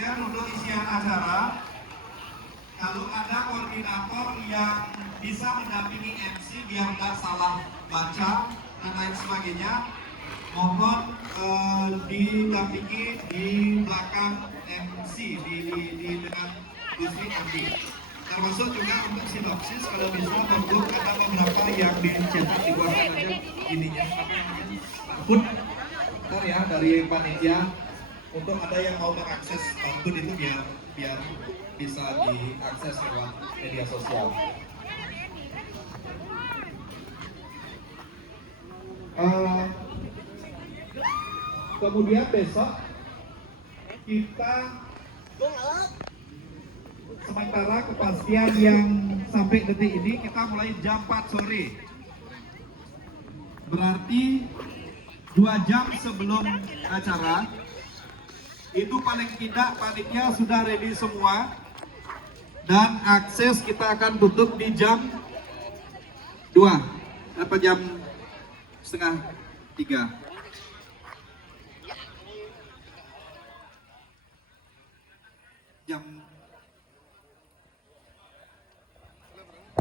Kemudian untuk isian acara, kalau ada koordinator yang bisa mendampingi MC biar nggak salah baca dan lain sebagainya, mohon didampingi di belakang MC dengan Gusri Andi. Termasuk juga untuk sinopsis, kalau bisa untuk ada beberapa yang dicetak di bawah aja ininya pun ya dari panitia, untuk ada yang mau mengakses akun itu biar bisa diakses lewat media sosial. Kemudian besok kita sementara kepastian yang sampai detik ini kita mulai jam 4 sore. Berarti 2 jam sebelum acara itu paling tidak panitia sudah ready semua, dan akses kita akan tutup di jam 2 atau jam setengah 3. Jam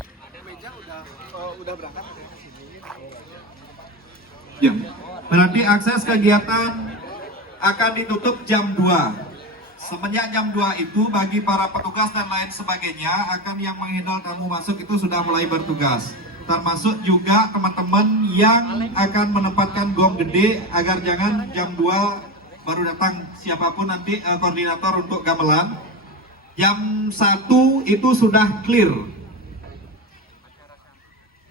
ada meja udah berangkat ke sini. Ya. Berarti akses kegiatan akan ditutup jam 2. Semenjak jam 2 itu bagi para petugas dan lain sebagainya akan yang menghandle tamu masuk itu sudah mulai bertugas. Termasuk juga teman-teman yang akan menempatkan gong gede agar jangan jam 2 baru datang siapapun nanti koordinator untuk gamelan. Jam 1 itu sudah clear.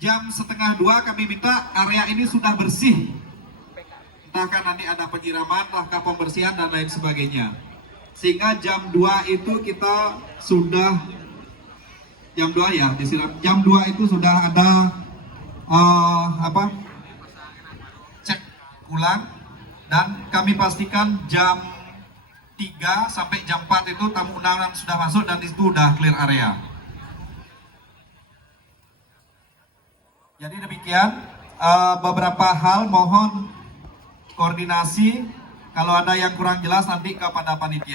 Jam setengah 2 kami minta area ini sudah bersih. Entahkah nanti ada penyiraman, entahkah pembersihan dan lain sebagainya. Sehingga jam 2 itu kita sudah, jam 2 ya disiram. Jam 2 itu sudah ada cek ulang, dan kami pastikan jam 3 sampai jam 4 itu tamu undangan sudah masuk dan itu sudah clear area. Jadi demikian beberapa hal, mohon koordinasi kalau ada yang kurang jelas nanti kepada panitia.